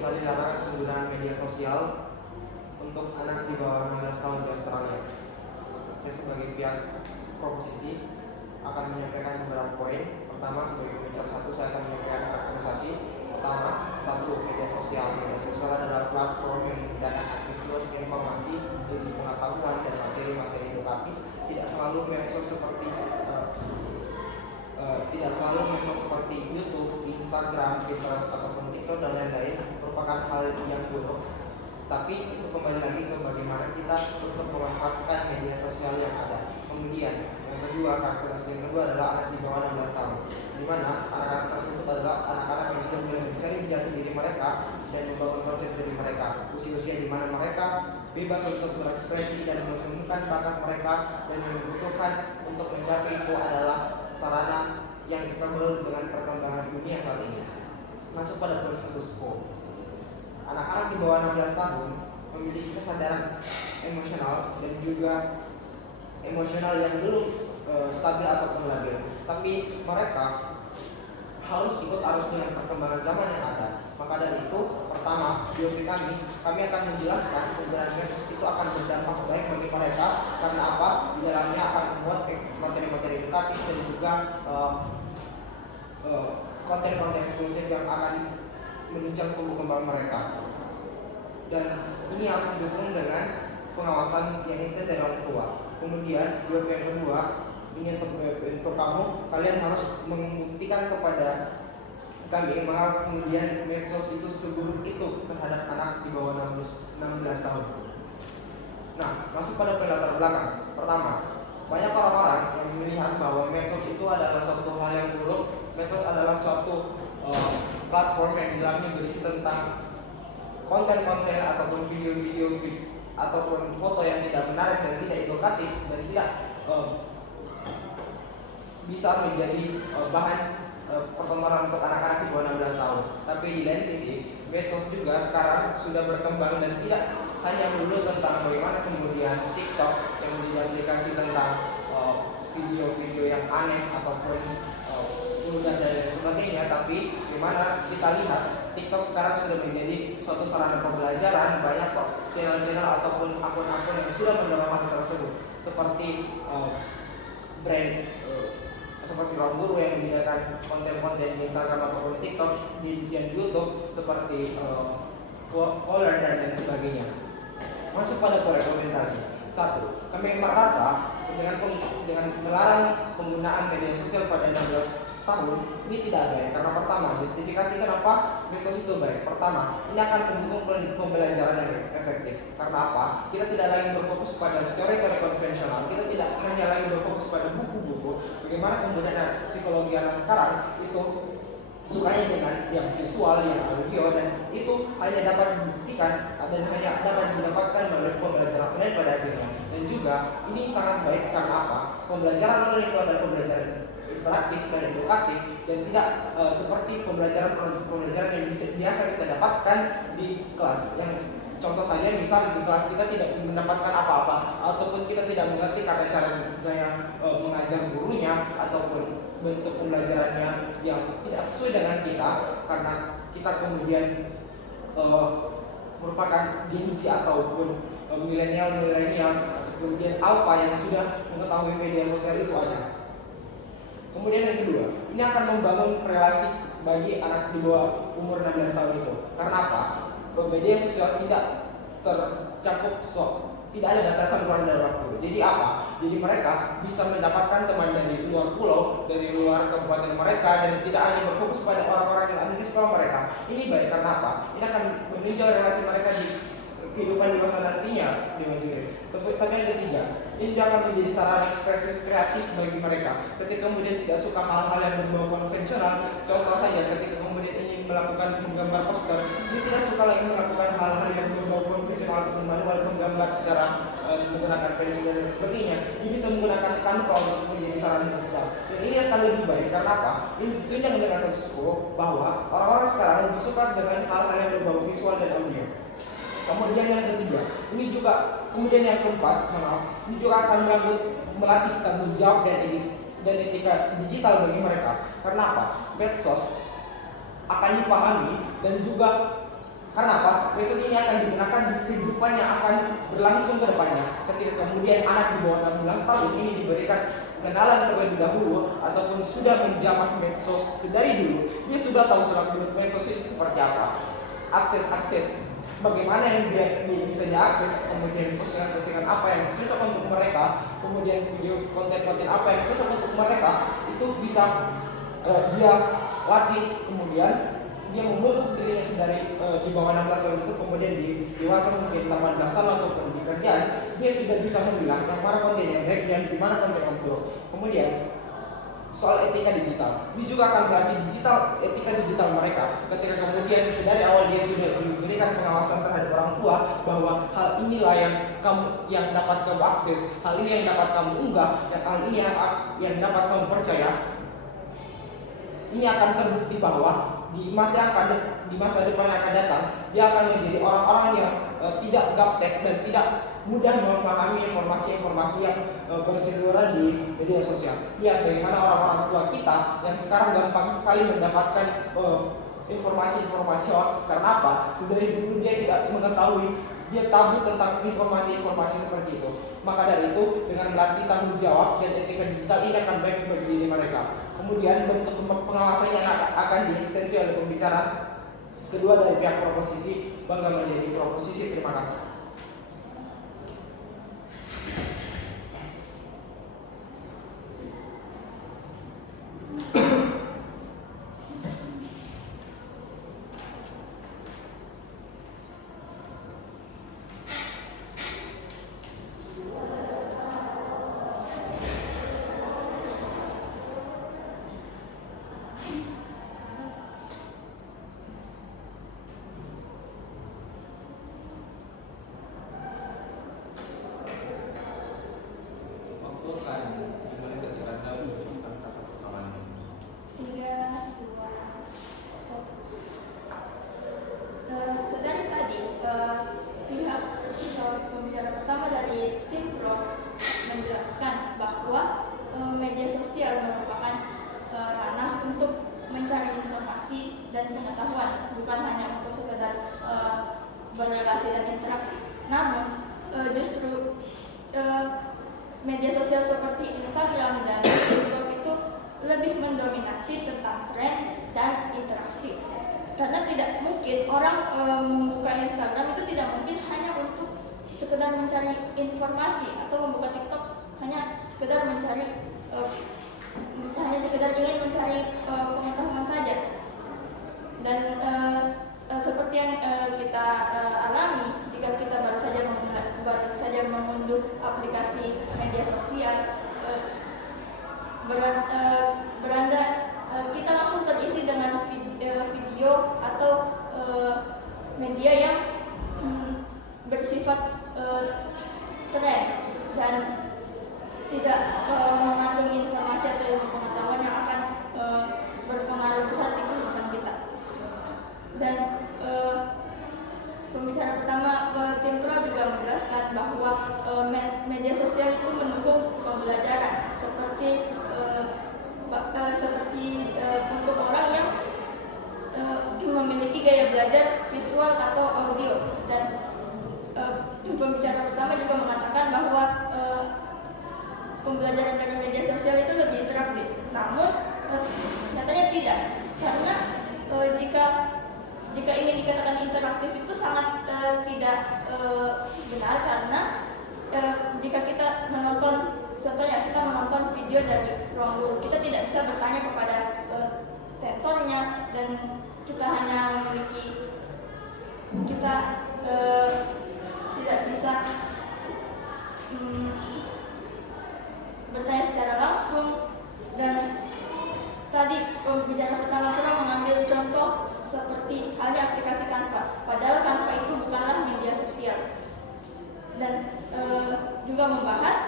bisa dilarang penggunaan media sosial untuk anak di bawah 16 tahun di Australia. Saya sebagai pihak proposisi akan menyampaikan beberapa poin. Pertama, sebagai pembicara satu, saya akan menyampaikan karakterisasi. Pertama, satu, media sosial. Media sosial adalah platform yang menyediakan akses luas ke informasi, ilmu pengetahuan, dan materi-materi edukatif. Tidak selalu medsos seperti YouTube, Instagram, Pinterest, ataupun TikTok dan lain-lain merupakan hal yang buruk. Tapi itu kembali lagi ke bagaimana kita untuk memanfaatkan media sosial yang ada. Kemudian yang kedua, karakteristik yang kedua adalah anak di bawah 16 tahun, di mana anak-anak tersebut adalah anak-anak yang sudah mulai mencari jati diri mereka dan membangun konsep diri mereka. Usia-usia di mana mereka bebas untuk berekspresi dan menemukan bakat mereka, dan yang dibutuhkan untuk mencapai itu adalah sarana yang capable dengan perkembangan dunia saat ini. Masuk pada poin status quo. Anak-anak di bawah 16 tahun memiliki kesadaran emosional dan juga emosional yang belum stabil ataupun labil. Tapi mereka harus ikut arus dengan perkembangan zaman yang ada. Maka dari itu, pertama, di OP kami akan menjelaskan penggunaan medsos itu akan berdampak baik bagi mereka. Karena apa? Di dalamnya akan memuat materi-materi edukatif dan juga konten-konten eksklusif yang akan menunjang tumbuh kembang mereka. Dan ini akan didukung dengan pengawasan yang instan dari orang tua. Kemudian di yang kedua, ini untuk kamu, kalian harus membuktikan kepada kami mengapa kemudian medsos itu seburuk itu terhadap anak di bawah 16 tahun. Nah, masuk pada latar belakang. Pertama, banyak orang-orang yang melihat bahwa medsos itu adalah suatu hal yang buruk. Medsos adalah suatu platform yang di dalamnya berisi tentang konten-konten ataupun video-video ataupun foto yang tidak menarik dan tidak edukatif dan tidak bisa menjadi bahan pertontonan untuk anak-anak di bawah 16 tahun. Tapi di lain sisi, medsos juga sekarang sudah berkembang dan tidak hanya melulu tentang bagaimana kemudian TikTok yang menjadi aplikasi tentang video-video yang aneh ataupun vulgar dan sebagainya, tapi dimana kita lihat TikTok sekarang sudah menjadi suatu sarana pembelajaran. Banyak kok channel-channel ataupun akun-akun yang sudah mendorong hal tersebut, seperti brand seperti ruang guru yang menyediakan konten-konten di Instagram ataupun TikTok dan YouTube seperti Color dan lain sebagainya. Masuk pada rekomendasi. Satu, kami merasa dengan melarang penggunaan media sosial pada 16 tahun ini tidak baik. Karena pertama, justifikasi kenapa medsos itu baik. Pertama, ini akan mendukung pembelajaran yang efektif. Karena apa? Kita tidak lagi berfokus pada teori-teori konvensional. Kita tidak hanya lagi berfokus pada buku-buku. Bagaimana kemudian psikologi anak sekarang itu sukanya dengan yang visual, yang audio, dan itu hanya dapat dibuktikan dan hanya dapat didapatkan melalui pembelajaran online pada akhirnya. Dan juga ini sangat baik karena apa? Pembelajaran online itu adalah pembelajaran interaktif dan edukatif dan tidak seperti pembelajaran yang biasa kita dapatkan di kelas. Yang contoh saja, misal di kelas kita tidak mendapatkan apa-apa ataupun kita tidak mengerti kata cara gaya mengajar gurunya ataupun bentuk pembelajarannya yang tidak sesuai dengan kita, karena kita kemudian merupakan Gen Z ataupun milenial ataupun Gen Alpha yang sudah mengetahui media sosial itu ada. Kemudian yang kedua, ini akan membangun relasi bagi anak di bawah umur 16 tahun itu. Karena apa? Media sosial tidak tercakup tidak ada batasan ruang dan waktu. Jadi apa? Jadi mereka bisa mendapatkan teman dari luar pulau, dari luar kabupaten mereka, dan tidak hanya berfokus pada orang-orang yang ada di sekolah mereka. Ini baik karena apa? Ini akan menunjang relasi mereka di kehidupan dewasa nantinya dengan juri. Tapi yang ketiga, ini akan menjadi sarana ekspresi kreatif bagi mereka. Ketika kemudian tidak suka hal-hal yang berbau konvensional, contoh saja ketika kemudian ingin melakukan menggambar poster, dia tidak suka lagi melakukan hal-hal yang berbau konvensional ataupun manual menggambar secara menggunakan pensil dan sebagainya. Dia bisa menggunakan Canva untuk menjadi sarana digital. Dan ini akan lebih baik karena apa? Ini tunjang dengan status quo bahwa orang-orang sekarang lebih suka dengan hal-hal yang berbau visual dan audio. Kemudian yang ketiga, kemudian yang keempat, ini juga akan melatih tanggung jawab dan etika digital bagi mereka. Karena apa? Medsos akan dipahami dan juga kehidupan yang akan berlangsung ke depannya. Ketika kemudian anak di bawah 16 tahun ini diberikan pengenalan terlebih dahulu ataupun sudah menjamah medsos sedari dulu, dia sudah tahu seluk-beluk medsos itu seperti apa, akses bagaimana yang dia bisa diakses, kemudian postingan-postingan apa yang cocok untuk mereka, kemudian video konten-konten apa yang cocok untuk mereka, itu bisa dia latih. Kemudian dia memupuk dirinya sedari di bawah 16 tahun itu, kemudian di dewasa mungkin 18 tahun ataupun di kerjaan, dia sudah bisa memilah yang mana konten yang baik dan di mana konten yang buruk. Kemudian soal etika digital, ini juga akan berarti etika digital mereka. Ketika kemudian sedari awal dia sudah diberikan pengawasan terhadap orang tua bahwa hal inilah yang dapat kamu akses, hal ini yang dapat kamu unggah, dan hal ini yang dapat kamu percaya. Ini akan terbukti bahwa di masa depan yang akan datang, dia akan menjadi orang-orang yang tidak gaptek dan tidak mudah memahami informasi-informasi yang berseliweran di media sosial. Lihat bagaimana orang-orang tua kita yang sekarang gampang sekali mendapatkan informasi-informasi hoax. Karena apa? Sedari dulu dia tidak mengetahui, dia tabu tentang informasi-informasi seperti itu. Maka dari itu, dengan melatih tanggung jawab dan etika digital ini akan baik bagi diri mereka. Kemudian bentuk pengawasan yang akan diekstensi oleh pembicara kedua dari pihak proposisi, bangga menjadi proposisi. Terima kasih. Sedari tadi pihak pembicara pertama dari tim Pro menjelaskan bahwa media sosial merupakan ranah untuk mencari informasi dan pengetahuan, bukan hanya untuk sekedar berrelasi dan interaksi. Namun justru media sosial seperti Instagram dan TikTok itu lebih mendominasi tentang tren dan interaksi. Karena tidak mungkin orang membuka Instagram itu tidak mungkin hanya untuk sekedar mencari informasi, atau membuka TikTok hanya sekedar mencari ingin mencari pengetahuan saja. Dan seperti yang kita alami jika kita baru saja mengunduh aplikasi media sosial, beranda kita langsung terisi dengan video atau media yang bersifat tren dan tidak mengandung informasi atau ilmu pengetahuan yang akan berpengaruh besar di kehidupan kita. Dan pembicara pertama tim Pro juga menjelaskan bahwa media sosial itu mendukung pembelajaran seperti untuk orang yang memiliki gaya belajar visual atau audio. Dan pembicara pertama juga mengatakan bahwa pembelajaran dari media sosial itu lebih interaktif. Namun nyatanya tidak, karena jika ingin dikatakan interaktif itu sangat tidak benar, karena jika kita menonton, contohnya kita menonton video dari ruang guru, kita tidak bisa bertanya kepada tutornya, dan kita hanya memiliki tidak bisa bertanya secara langsung. Dan tadi pembicara pertama kita mengambil contoh seperti halnya aplikasi Canva, padahal Canva itu bukanlah media sosial. Dan juga membahas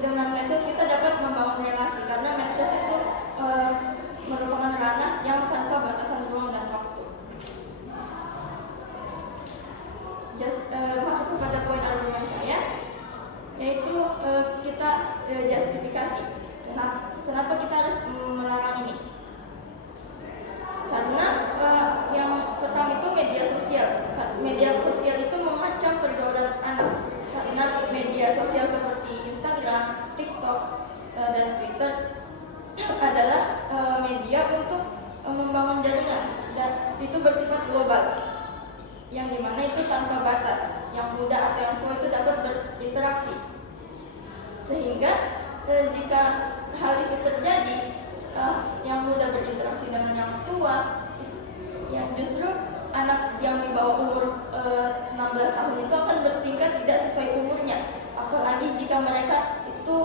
dengan medsos kita dapat membangun relasi, karena medsos itu merupakan ranah yang tanpa batasan ruang dan waktu. bersifat global, yang dimana itu tanpa batas, yang muda atau yang tua itu dapat berinteraksi. Sehingga jika hal itu terjadi, yang muda berinteraksi dengan yang tua, yang justru anak yang di bawah umur 16 tahun itu akan bertingkat tidak sesuai umurnya. Apalagi jika mereka itu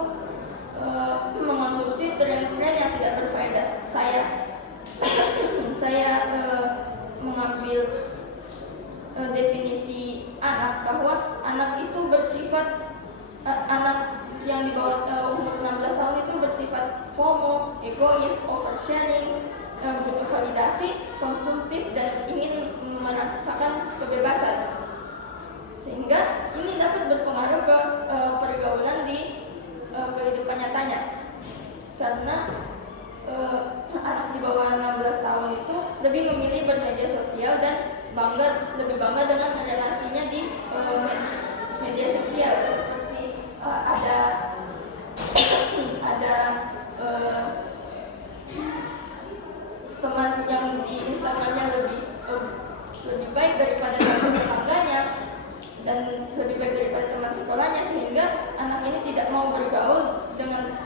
mengonsumsi tren-tren yang tidak berfaedah. Saya mengambil definisi anak, bahwa anak itu bersifat anak yang di bawah umur 16 tahun itu bersifat FOMO, egois, oversharing, butuh validasi, konsumtif, dan ingin merasakan kebebasan. Sehingga ini dapat berpengaruh ke pergaulan di kehidupan nyatanya. Karena anak di bawah 16 tahun itu lebih memilih bermedia sosial dan lebih bangga dengan relasinya di media sosial. Seperti ada teman yang di Instagramnya lebih baik daripada teman tetangganya dan lebih baik daripada teman sekolahnya, sehingga anak ini tidak mau bergaul dengan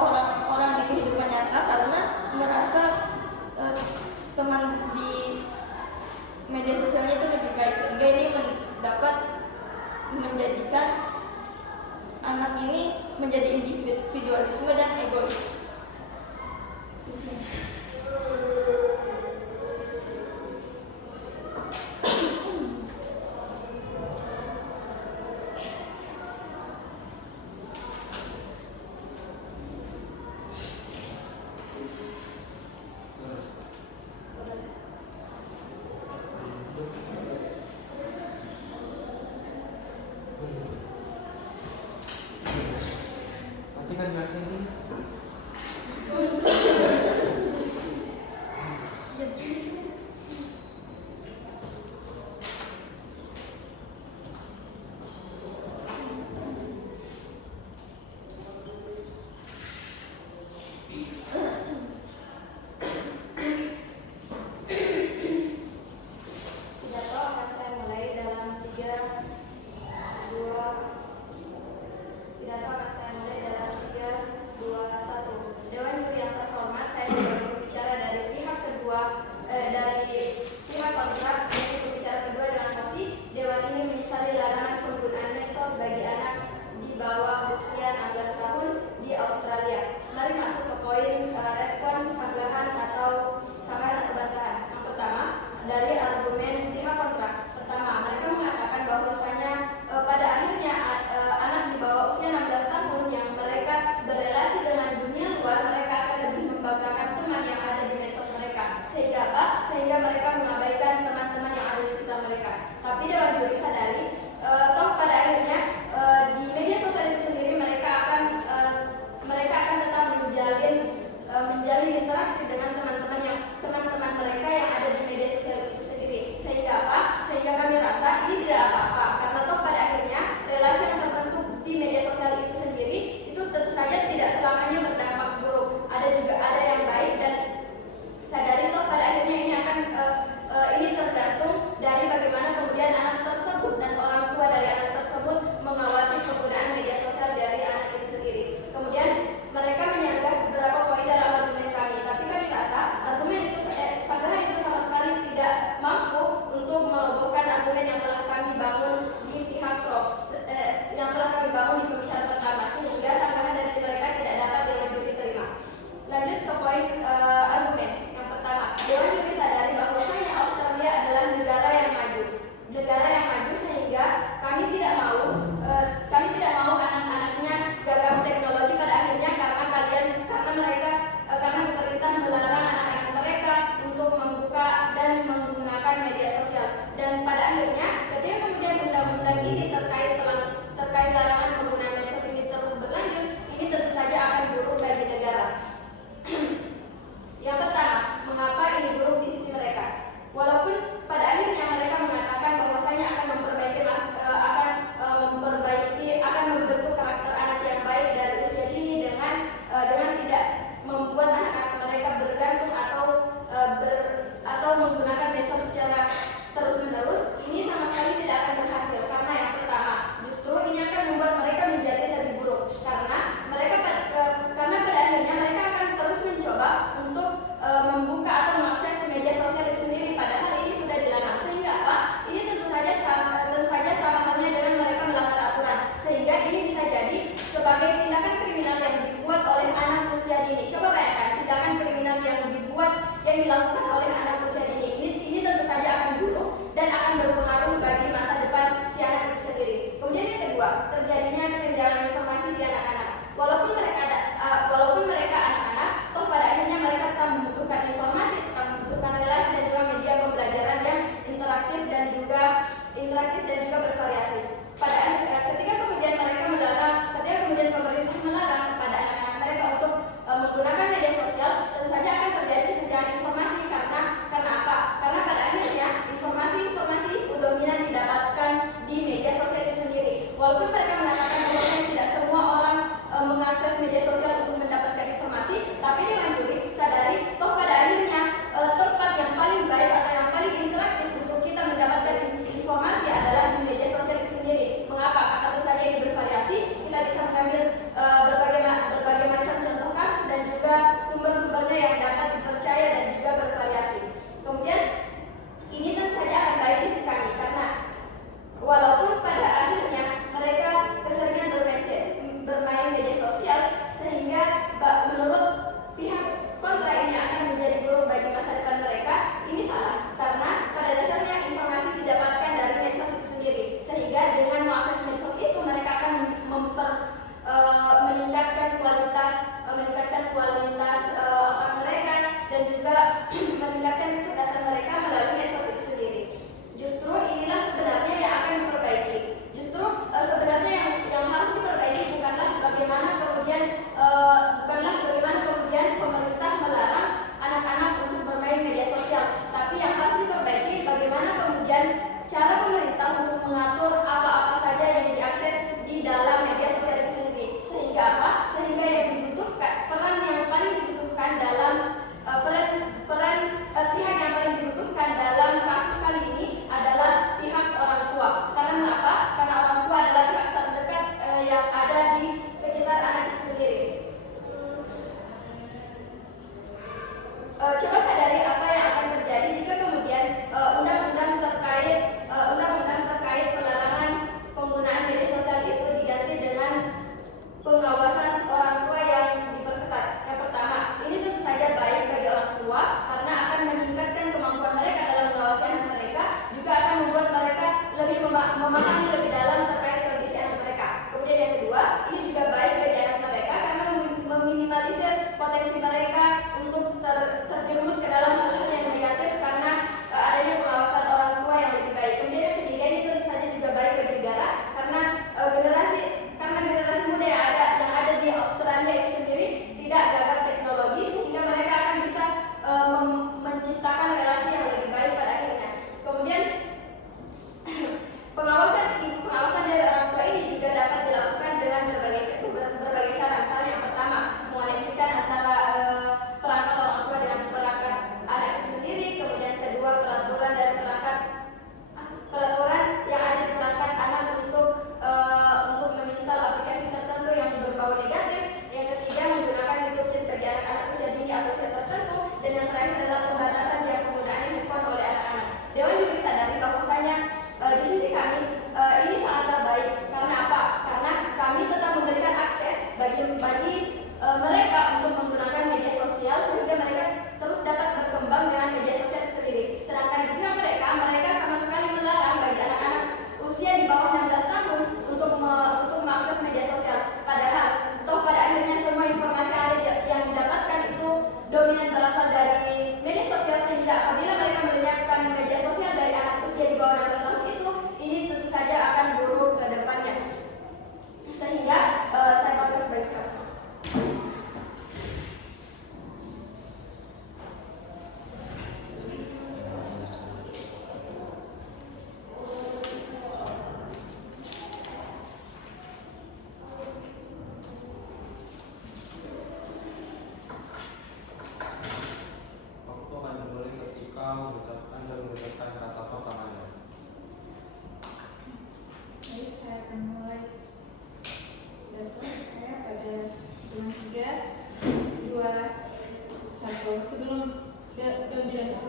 orang-orang di kehidupan nyata karena merasa teman di media sosialnya itu lebih baik, sehingga ini dapat menjadikan anak ini menjadi individualisme dan egois. Matikan gelas ini. Sehingga mereka mengabaikan teman-teman yang ada di sekitar mereka. Tapi Dewan Juri sadari, toh pada akhirnya di media sosial itu sendiri mereka akan tetap menjalin interaksi dengan teman-teman mereka yang ada di media sosial itu sendiri. Sehingga apa? Sehingga kami rasa ini tidak apa-apa, karena toh pada akhirnya relasi yang terbentuk di media sosial itu sendiri itu tentu saja tidak selamanya berdampak buruk. Ada yang baik, dan sadari toh pada akhirnya ini akan ini tergantung dari bagaimana kemudian anak tersebut dan orang tua dari anak tersebut mengawasi penggunaan media sosial dari anak itu sendiri. Kemudian mereka menyanggah beberapa poin dalam argumen kami, tapi kami rasa argumen itu sanggahan itu sama sekali tidak mampu untuk merobohkan argumen yang telah kami bangun di pihak yang telah kami bangun di pembicaraan pertama, sehingga sanggahan dari mereka tidak dapat Dewan Juri terima. Lanjut ke poin argumen. Dewan Juri sadari bahwasanya Australia adalah negara yang maju, sehingga kami tidak mau anak-anaknya gagal teknologi pada akhirnya karena pemerintah melarang anak-anak mereka untuk membuka dan menggunakan media sosial. Dan pada akhirnya ketika kemudian undang-undang ini terkait larangan penggunaan medsos ini terus berlanjut, ini tentu saja akan buruk bagi negara. Yang pertama, mengapa ini buruk di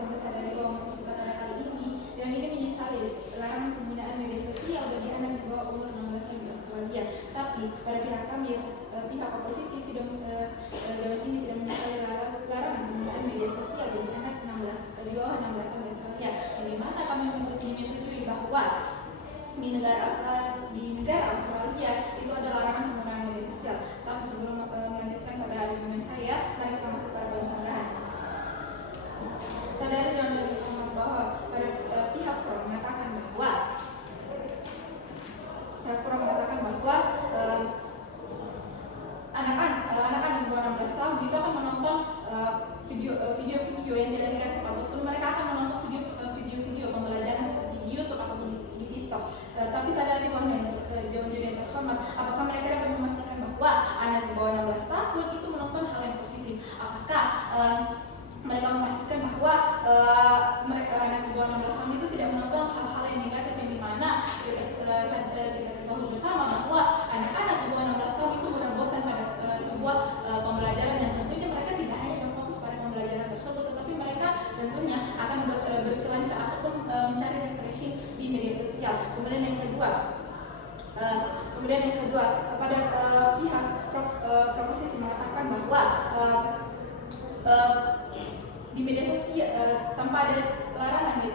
perlu sadari bahwa meskipun pada kali ini dan ini menyesali larangan penggunaan media sosial bagi anak di bawah umur 16 tahun di Australia. Tapi pada pihak kami, pihak oposisi dalam ini tidak menyesali larangan penggunaan media sosial bagi anak di bawah 16 tahun di Australia. Di mana kami menyetujui bahwa di negara Australia itu ada larangan penggunaan media sosial. Tapi sebelum melanjutkan pada argumen saya, mari kita masuk pada poin sanggahan. Saudara jangan lupa bahwa pada pihak pro mengatakan bahwa anak-anak di bawah 16 tahun itu akan menonton video-video yang tidak negatif, ataupun mereka akan menonton video-video pembelajaran seperti di YouTube ataupun di TikTok. Tapi sadari bahwa Dewan Juri yang terhormat, apakah mereka dapat memastikan bahwa anak di bawah 16 tahun itu menonton hal yang positif? Apakah mereka memastikan bahwa anak di bawah 16 tahun itu tidak menonton hal-hal yang negatif, yang dimana kita ketahui bersama bahwa anak-anak di bawah 16 tahun itu mudah bosan pada sebuah pembelajaran, yang tentunya mereka tidak hanya berfokus pada pembelajaran tersebut, tetapi mereka tentunya akan berselancar ataupun mencari refreshing di media sosial. Kemudian yang kedua, pada pihak proposisi mengatakan bahwa di media sosial tanpa ada larangan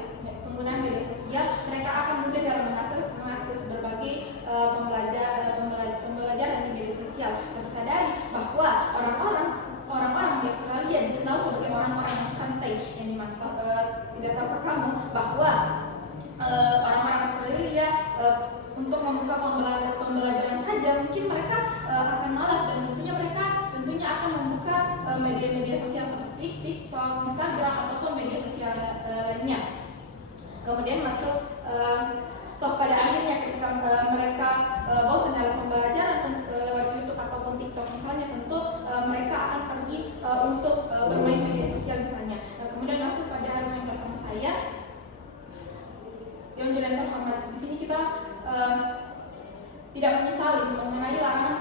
penggunaan media sosial, mereka akan mudah dalam mengakses berbagai pembelajaran di media sosial. Tapi sadari bahwa orang-orang di Australia dikenal sebagai orang-orang yang santai, yang dimana tidak tahukah kamu bahwa orang-orang Australia untuk membuka pembelajaran saja mungkin mereka akan malas, dan tentunya akan membuka media-media sosial seperti TikTok, Instagram ataupun media sosial lainnya. Kemudian masuk pada akhirnya ketika mereka bosan dalam pembelajaran lewat YouTube ataupun TikTok misalnya, tentu mereka akan pergi untuk bermain media sosial misalnya. Kemudian masuk pada argumen pertama saya, yang jadi terhormat, di sini kita tidak menyesali mengenai larangan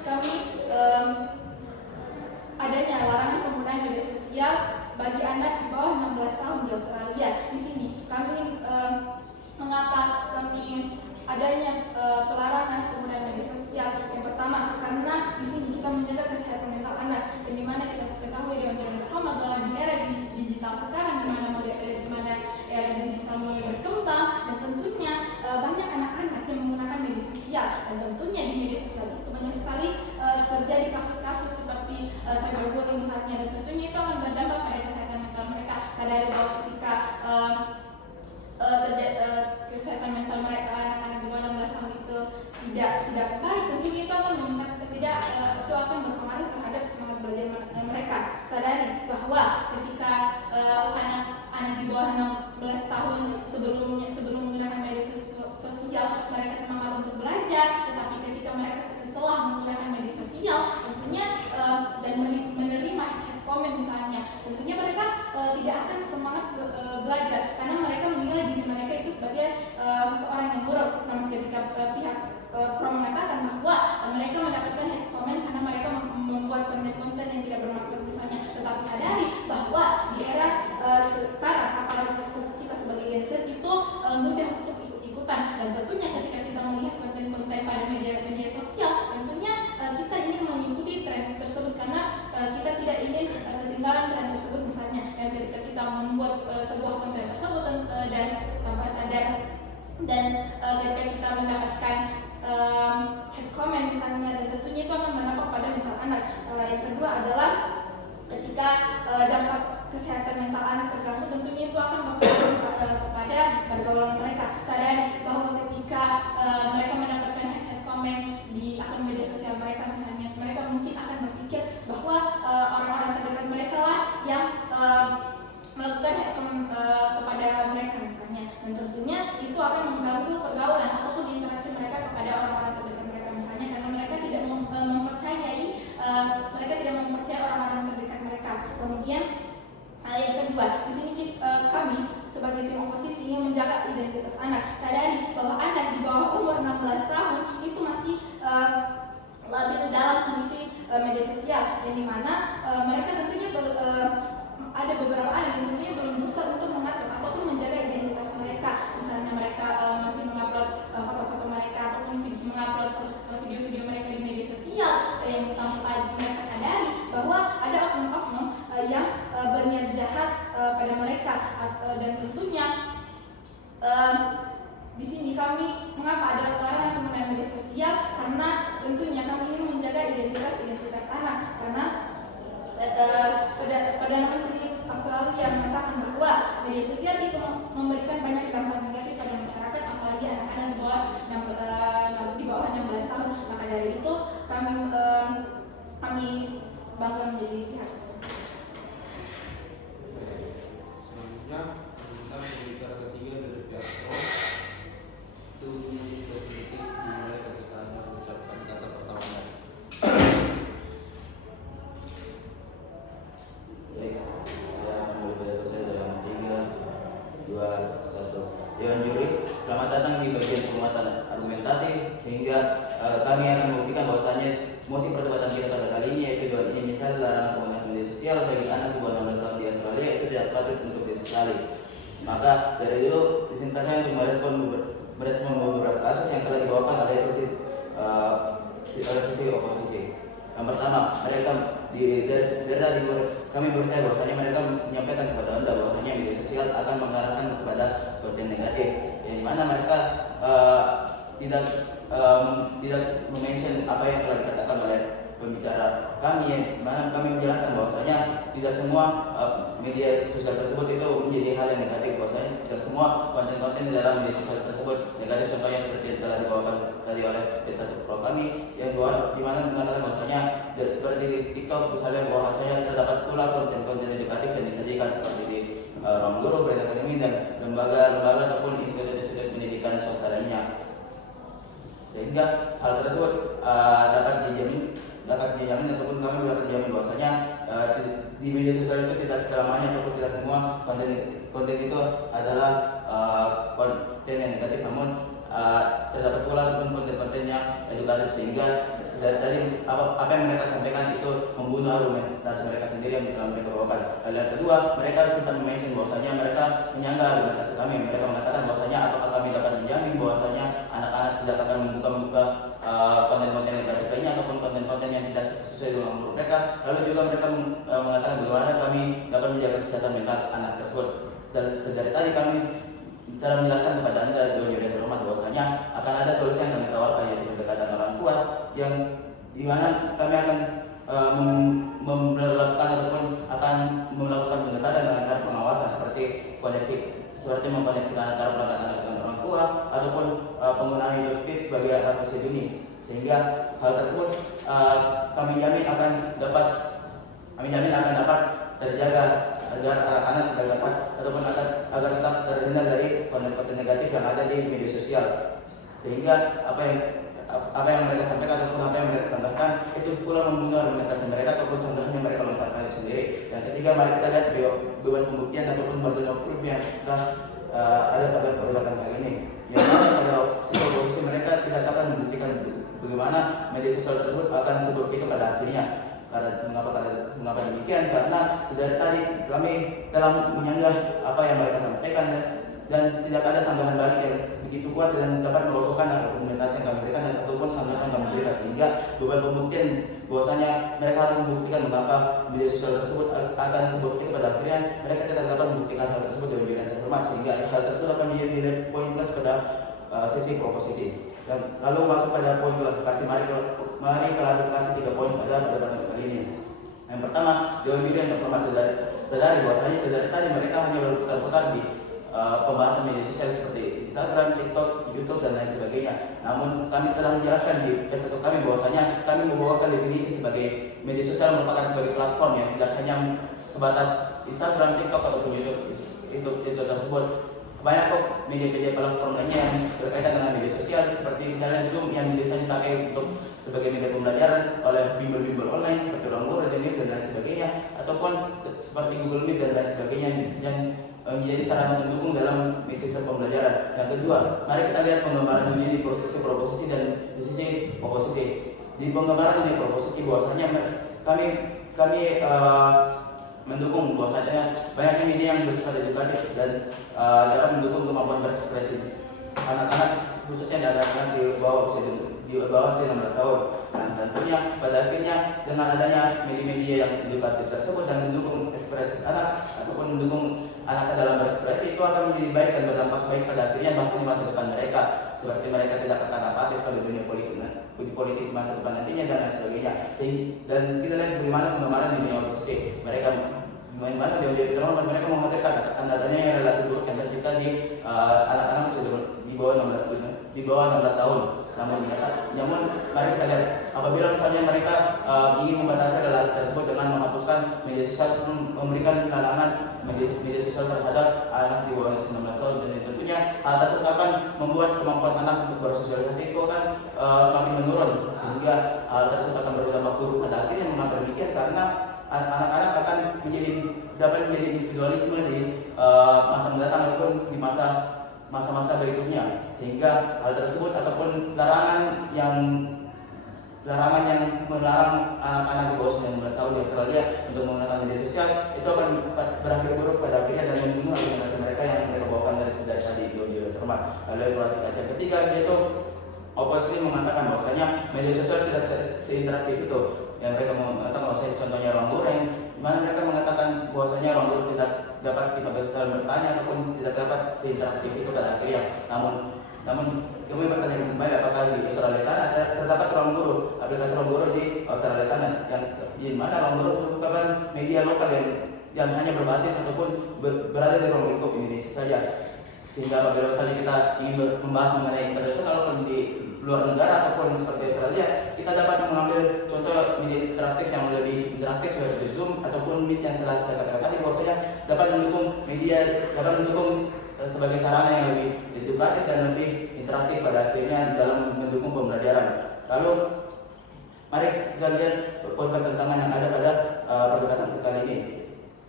kami adanya larangan penggunaan media sosial bagi anak di bawah 16 tahun di Australia. Di sini kami mengapa kami adanya pelarangan penggunaan media sosial? Yang pertama, karena di sini kita menjaga kesehatan mental anak, dan di mana kita ketahui Dewan Juri yang terhormat bahwa di era digital sekarang, di mana era digital mulai berkembang, dan tentunya banyak anak-anak yang menggunakan media sosial, dan tentunya di media sosial itu banyak sekali terjadi kasus-kasus seperti cyberbullying misalnya, dan tentunya itu akan berdampak pada kesehatan mental mereka. Sadari bahwa ketika kesehatan mental mereka anak-anak di bawah 16 tahun itu tidak baik, tentunya itu akan meningkat, itu akan berpengaruh terhadap semangat belajar mereka. Sadari bahwa ketika anak di bawah 16 tahun sebelum menggunakan media sosial mereka semangat untuk belajar, tetapi ketika mereka setelah menggunakan media sosial tentunya dan menerima hate comment misalnya, tentunya mereka tidak akan semangat belajar karena mereka menilai diri mereka itu sebagai seseorang yang buruk. Namun ketika pihak pro mengatakan bahwa mereka mendapatkan hate comment karena mereka membuat konten-konten yang tidak bermanfaat misalnya, tetapi sadari bahwa di era sekarang apalagi kita sebagai Gen Z itu mudah untuk ikut-ikutan, dan tentunya ketika kita melihat konten-konten pada media sosial, tentunya kita ingin mengikuti tren tersebut karena kita tidak ingin ketinggalan tren tersebut misalnya. Dan ketika kita membuat sebuah konten tersebut dan tanpa sadar, dan ketika kita mendapatkan hate comment misalnya, dan tentunya itu akan berdampak pada mental anak. Yang kedua adalah ketika dampak kesehatan mental anak terganggu, tentunya itu akan berpengaruh kepada pergaulan mereka. Sadari bahwa ketika mereka mendapatkan hate comment di akun media sosial mereka misalnya, mereka mungkin akan berpikir bahwa orang-orang terdekat mereka lah yang melakukan hate comment kepada mereka misalnya, dan tentunya itu akan mengganggu pergaulan ataupun interaksi mereka kepada orang-orang terdekat mereka misalnya, karena mereka tidak mempercayai orang-orang terdekat mereka. Kemudian yang kedua, di sini kami sebagai tim oposisi ingin menjaga identitas anak. Sadari bahwa anak di bawah umur 16 tahun itu masih labil dalam kondisi media sosial, yang dimana mereka tentunya ada beberapa anak yang tentunya belum mereka. Dan tentunya di sini kami mengapa ada pelarangan penggunaan media sosial, karena tentunya kami ingin menjaga identitas anak, karena Perdana Menteri Australia mengatakan bahwa media sosial itu memberikan banyak dampak negatif pada masyarakat, apalagi anak-anak di bawah 16 tahun. Maka dari itu kami bangga menjadi pihak tersebut. Selanjutnya tentang pembicara ketiga dari pihak pro, itu definitif dimulai ketika Anda mengucapkan kata pertama. Baik, saya mengambil pidato saya dalam 3, 2, 1. Dewan Juri, selamat datang di bagian penguatan argumentasi, sehingga kami akan membuktikan bahwasanya mosi perdebatan kita pada kali ini, yaitu ini misal larangan penggunaan media sosial bagi anak di bawah 16 tahun di Australia itu tidak patut untuk disesali. Maka dari itu izinkan saya untuk merespon beberapa kasus yang telah dibawakan oleh sisi oposisi. Yang pertama, mereka kami percaya bahwasanya mereka menyampaikan kepada Anda bahwasanya media sosial akan mengarahkan kepada konten negatif, yang mana mereka tidak mention apa yang telah dikatakan oleh pembicara kami, yang mana kami menjelaskan bahwasanya tidak semua media sosial tersebut itu menjadi hal yang negatif, bahwasanya tidak semua konten-konten di dalam media sosial tersebut negatif. Contohnya seperti yang telah dibawakan tadi oleh D1 Pro kami, yang di mana mengatakan bahwasanya seperti di TikTok misalnya, bahwasanya terdapat pula konten-konten edukatif yang disajikan seperti di ruang guru, berita akademi, dan lembaga-lembaga ataupun institut-institut pendidikan swasta lainnya, sehingga hal tersebut dapat dijamin ataupun kami dapat dijamin bahwasanya di media sosial itu tidak selamanya ataupun tidak semua konten itu adalah konten yang negatif, namun terdapat pula konten-konten yang edukatif, sehingga dari apa yang mereka sampaikan itu membunuh argumentasi mereka sendiri yang telah mereka bawakan. Dan yang kedua, mereka sempat mention bahwasanya mereka menyanggah argumentasi kami. Mereka mengatakan bahwasanya apakah kami dapat menjamin bahwasanya anak-anak tidak akan membuka konten-konten negatif lainnya ataupun konten-konten yang tidak sesuai dengan umur mereka. Lalu juga mereka mengatakan bagaimana kami dapat menjaga kesehatan mental anak tersebut. Sedari tadi kami telah menjelaskan kepada Anda Dewan Juri yang terhormat bahwasanya akan ada solusi yang kami tawarkan, yaitu pendekatan orang tua, yang dimana kami akan memperlakukan ataupun akan melakukan pendekatan dengan cara pengawasan seperti mengkoneksikan antara perangkat anak dengan orang tua ataupun penggunaan hidup sebagai alat usia dini, sehingga hal tersebut kami jamin akan dapat terjaga agar anak-anak tidak dapat ataupun agar tetap terhindar dari konten-konten negatif yang ada di media sosial, sehingga apa yang mereka sampaikan ataupun apa yang mereka sampaikan itu pula membunuh argumentasi mereka ataupun sanggahannya mereka melontarkan itu sendiri. Yang ketiga, mari kita lihat beban pembuktian ataupun burden of proof yang telah ada pada perdebatan kali ini, yang mana pada sisi oposisi mereka tidak dapat membuktikan bagaimana media sosial tersebut akan seburuk itu pada akhirnya. Mengapa demikian? Karena sedari tadi kami telah menyanggah apa yang mereka sampaikan dan tidak ada sanggahan balik yang begitu kuat dan dapat merobohkan argumentasi yang kami berikan ataupun sanggahan yang kami berikan, sehingga beban pembuktian bahwasanya mereka harus membuktikan mengapa media sosial tersebut akan seburuk itu pada akhirnya mereka tidak dapat membuktikan hal tersebut dengan bidan terhormat, sehingga hal tersebut akan menjadi nilai poin plus pada sisi proposisi. Dan lalu masuk pada poin klarifikasi. Mari klarifikasi 3 poin pada perdebatan kali ini. Yang pertama, Dewan Juri yang terhormat sadari bahwasanya sedari tadi mereka hanya berputar-putar di pembahasan media sosial seperti Instagram, TikTok, YouTube, dan lain sebagainya. Namun kami telah menjelaskan di P1 kami bahwasanya kami membawakan definisi sebagai media sosial merupakan sebagai platform yang tidak hanya sebatas Instagram, TikTok, ataupun YouTube itu tersebut. Banyak kok media-media platform lainnya yang berkaitan dengan media sosial, seperti misalnya Zoom yang biasanya dipakai untuk sebagai media pembelajaran oleh bimbel-bimbel online seperti ruang guru, dan lain sebagainya, ataupun seperti Google Meet dan lain sebagainya yang menjadi sarana pendukung dalam sistem pembelajaran. Yang kedua, mari kita lihat penggambaran dunia di sisi proposisi dan di sisi oposisi. Di penggambaran dunia proposisi bahwasanya kami mendukung bahwasanya banyaknya media yang bersifat edukatif dan dapat mendukung kemampuan berekspresi anak-anak, khususnya anak-anak di bawah usia 16 tahun. Dan tentunya pada akhirnya dengan adanya media-media yang edukatif tersebut dan mendukung ekspresi anak ataupun mendukung anak dalam berekspresi itu akan menjadi baik dan berdampak baik pada akhirnya bahkan di masa depan mereka, seperti mereka tidak akan apatis pada dunia politik di masa depan nantinya dan lain sebagainya. Dan kita lihat bagaimana pengembangan di dunia oposisi, mereka bagaimana dia mereka mengatakan adanya relasi buruk yang tercipta di anak-anak sudah di bawah 16 tahun. Namun mari kita lihat, apabila misalnya mereka ingin membatasi relasi tersebut dengan menghapuskan media sosial, memberikan larangan media sosial terhadap anak di bawah 19 tahun, dan tentunya hal tersebut akan membuat kemampuan anak untuk bersosialisasi itu akan semakin menurun, sehingga hal tersebut akan berdampak buruk pada akhirnya. Mengapa demikian? Karena anak-anak akan dapat menjadi individualisme di masa mendatang ataupun di masa-masa berikutnya, sehingga hal tersebut ataupun larangan yang melarang anak-anak di bawah 19 tahun di Australia untuk menggunakan media sosial itu akan berakhir buruk pada akhirnya dan membunuh generasi mereka yang mereka bawakan dari sejak tadi itu terhormat. Lalu kualifikasi yang ketiga yaitu oposisi mengatakan bahwasanya media sosial tidak seinteraktif itu. Yang mereka mengatakan bahwasanya contohnya ruang guru yang mana mereka mengatakan bahwasanya ruang guru tidak dapat kita bertanya ataupun tidak dapat seinteraktif itu pada akhirnya. Namun kami bertanya kembali, apakah di Australia sana terdapat ruang guru, aplikasi ruang guru di Australia sana yang di mana ruang guru merupakan media lokal yang hanya berbasis ataupun berada di ruang lingkup Indonesia saja. Sehingga apabila misalnya kita ingin membahas mengenai internasional ataupun di luar negara ataupun seperti Australia, kita dapat mengambil contoh media interaktif yang lebih interaktif seperti Zoom ataupun Meet yang telah saya katakan tadi, bahwasanya dapat mendukung sebagai sarana yang lebih edukatif dan lebih interaktif pada akhirnya dalam mendukung pembelajaran. Lalu mari kita lihat poin pertentangan yang ada pada perdebatan kali ini.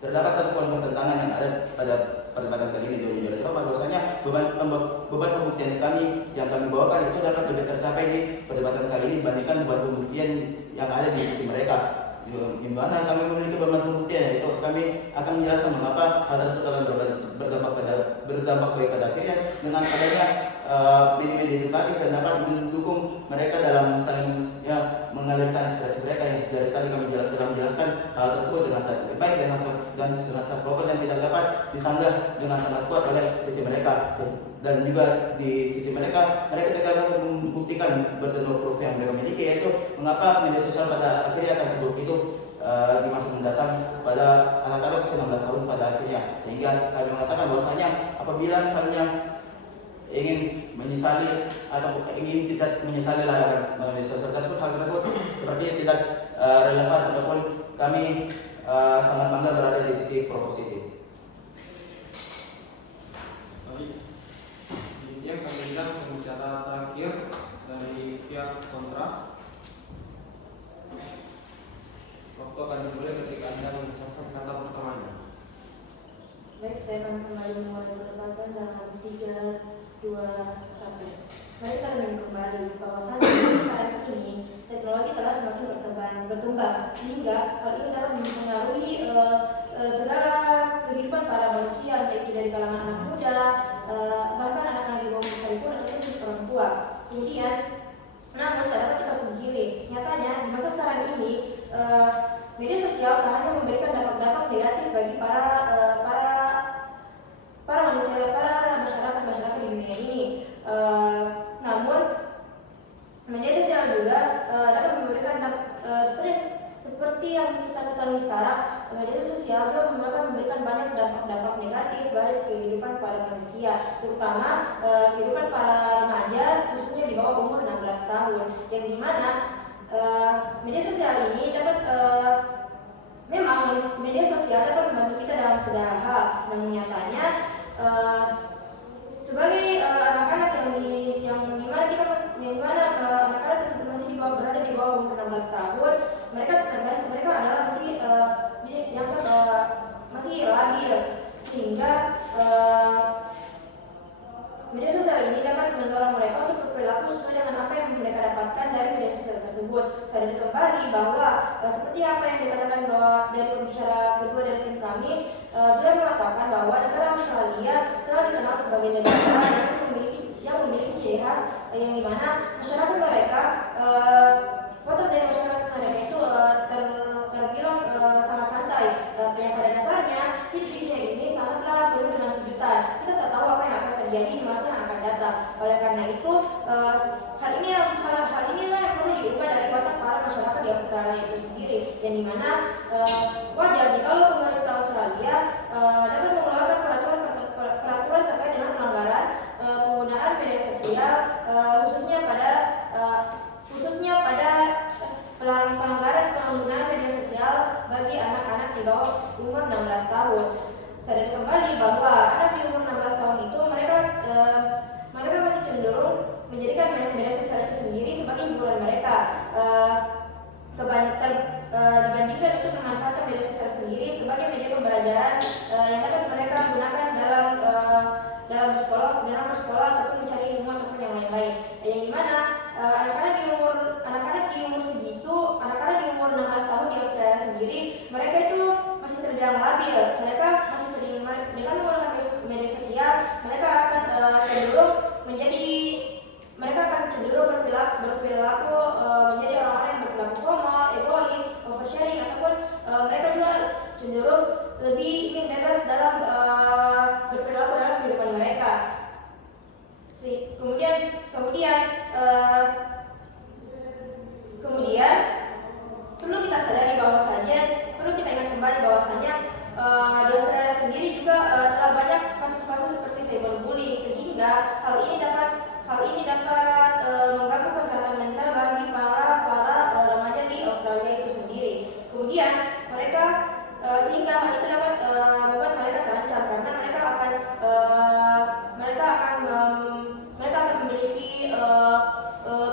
Terdapat satu poin pertentangan yang ada pada perdebatan kali ini di bahwasanya beban pembuktian yang kami bawakan itu dapat lebih tercapai di perdebatan kali ini dibandingkan beban pembuktian yang ada di sisi mereka. Di mana kami memiliki beban pembuktian, yaitu kami akan menjelaskan mengapa hal tersebut akan berdampak baik pada akhirnya dengan adanya media edukatif dan dapat mendukung mereka dalam saling mengalirkan ekspresi mereka yang dari tadi kami telah menjelaskan hal tersebut dengan sangat baik dan dengan sangat pokok dan tidak dapat disanggah dengan sangat kuat oleh sisi mereka. Dan juga di sisi mereka tidak dapat membuktikan burden of proof yang mereka miliki, yaitu mengapa media sosial pada akhirnya akan seburuk itu di masa mendatang pada anak-anak 19 tahun pada akhirnya. Sehingga kami mengatakan bahwasanya apabila misalnya ingin menyesali atau ingin tidak menyesali larangan media sosial tersebut, hal tersebut sepertinya tidak relevan ataupun kami sangat bangga berada di sisi proposisi. Yang kami undang pembicara terakhir dari pihak kontra. Waktu akan dimulai ketika Anda mengucapkan kata pertamanya. Baik, saya akan kembali memulai perdebatan dalam 3, 2, 1. Mari kita kembali bahwasannya sekarang ini teknologi telah semakin berkembang sehingga hal ini dapat mempengaruhi segala kehidupan para manusia, baik dari kalangan anak muda, bahkan anak-anak di bawah sekalipun ataupun orang tua. Kemudian, namun tak dapat kita pungkiri, nyatanya di masa sekarang ini media sosial tak hanya memberikan dampak-dampak negatif bagi para masyarakat di dunia ini, namun media sosial juga dapat memberikan seperti yang kita ketahui sekarang, media sosial juga memberikan banyak dampak negatif bagi kehidupan para manusia, terutama kehidupan para remaja khususnya di bawah umur 16 tahun, yang dimana media sosial ini dapat memang media sosial dapat membantu kita dalam segala hal, namun nyatanya sebagai anak-anak yang dimana anak-anak tersebut masih berada di bawah umur 16 tahun, mereka adalah masih labil, sehingga media sosial ini dapat mendorong mereka untuk berperilaku sesuai dengan apa yang mereka dapatkan dari media sosial tersebut. Sadar kembali bahwa seperti apa yang dikatakan bahwa dari pembicara kedua dari tim kami, beliau mengatakan bahwa negara Australia telah dikenal sebagai negara yang memiliki ciri khas yang dimana masyarakat mereka, watak dari masyarakat mereka itu terbilang sangat santai. Yang pada dasarnya di dunia ini sangatlah terjadi di masa yang akan datang. Oleh karena itu, hal inilah yang perlu diubah dari watak para masyarakat di Australia itu sendiri, yang dimana wajar jikalau pemerintah Australia dapat mengeluarkan peraturan terkait dengan pelanggaran penggunaan media sosial, khususnya pada pelanggaran penggunaan media sosial bagi anak-anak di bawah umur 16 tahun. Sadar kembali bahwa anak di umur 16 tahun itu mereka masih cenderung menjadikan media sosial itu sendiri sebagai hiburan mereka, dibandingkan untuk memanfaatkan media sosial sendiri sebagai media pembelajaran yang dapat mereka gunakan dalam bersekolah ataupun mencari ilmu ataupun yang lain-lain. Yang dimana anak-anak di umur segitu, anak-anak di umur 16 tahun di Australia sendiri, mereka itu masih terbilang labil. Mereka masih sering dengan menggunakan media sosial, mereka akan berperilaku menjadi orang-orang yang berperilaku formal, egois, oversharing, ataupun mereka juga cenderung lebih ingin bebas dalam berperilaku dalam kehidupan mereka. Kemudian perlu kita sadari perlu kita ingat kembali bahwasanya di Australia sendiri juga telah banyak kasus-kasus seperti cyberbullying, sehingga hal ini dapat mengganggu kesehatan mental bagi para remaja di Australia itu sendiri. Kemudian sehingga hal itu dapat membuat mereka terancam karena mereka akan memiliki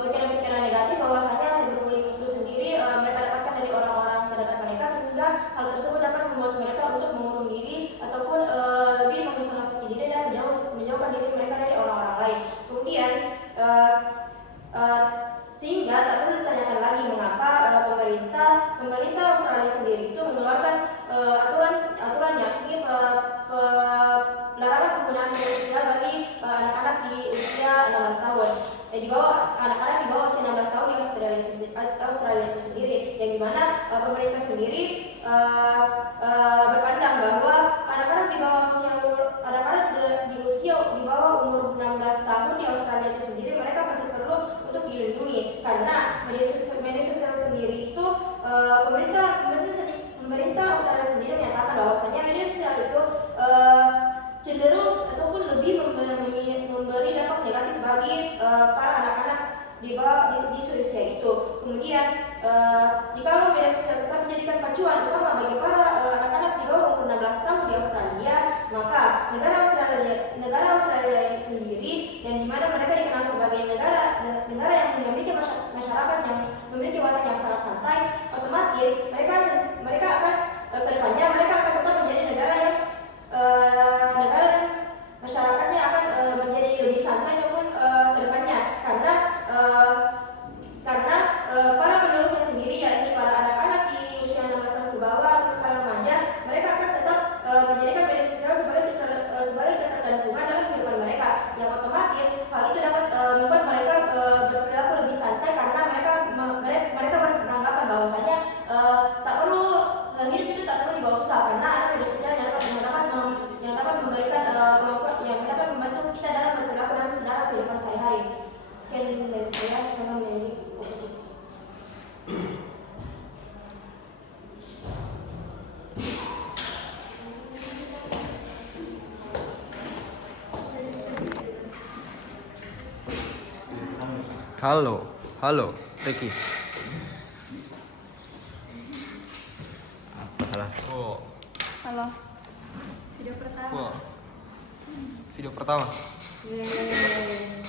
pikiran-pikiran negatif bahwasanya cyberbullying itu sendiri mereka dapatkan dari orang-orang terdekat mereka, sehingga hal tersebut dapat membuat mereka untuk mengurung diri ataupun lebih mengisolasi diri dan menjauhkan diri mereka dari orang-orang lain. Kemudian sehingga tak perlu ditanyakan lagi mengapa pemerintah Australia sendiri itu mengeluarkan aturan yakni larangan penggunaan media sosial bagi anak-anak di usia 16 tahun. Anak-anak di bawah usia 16 tahun di Australia itu sendiri, yang dimana pemerintah sendiri berpandang bahwa anak-anak di bawah umur 16 tahun di Australia itu sendiri mereka masih perlu untuk dilindungi, karena media sosial sendiri itu pemerintah Australia sendiri menyatakan bahwasanya media sosial itu cenderung ataupun lebih memberi dampak negatif bagi para anak-anak di usia itu. Kemudian jika media sosial tetap menjadikan pacuan utama bagi para anak-anak di bawah umur 16 tahun di Australia, maka negara Australia sendiri, yang dimana mereka dikenal sebagai negara yang memiliki masyarakat yang memiliki watak yang sangat santai, otomatis mereka akan kedepannya mereka akan tetap menjadi negara yang masyarakatnya akan menjadi lebih santai ataupun kedepannya, karena para penerusnya sendiri, yakni para anak-anak di usia 16 tahun ke bawah atau para remaja, mereka akan tetap menjadikan media sosial sebagai ketergantungan dalam kehidupan mereka, yang otomatis hal itu dapat membuat mereka berperilaku lebih santai, karena mereka beranggapan bahwasanya hidup itu tak perlu dibawa susah, karena ada media sosial yang dapat memberikan kemampuan yang dapat membantu kita dalam berperilaku dalam kehidupan sehari-hari. Sekian dari saya, karena menjadi oposisi. Halo, Ricky. Halo. Video pertama. Video pertama. Yeay.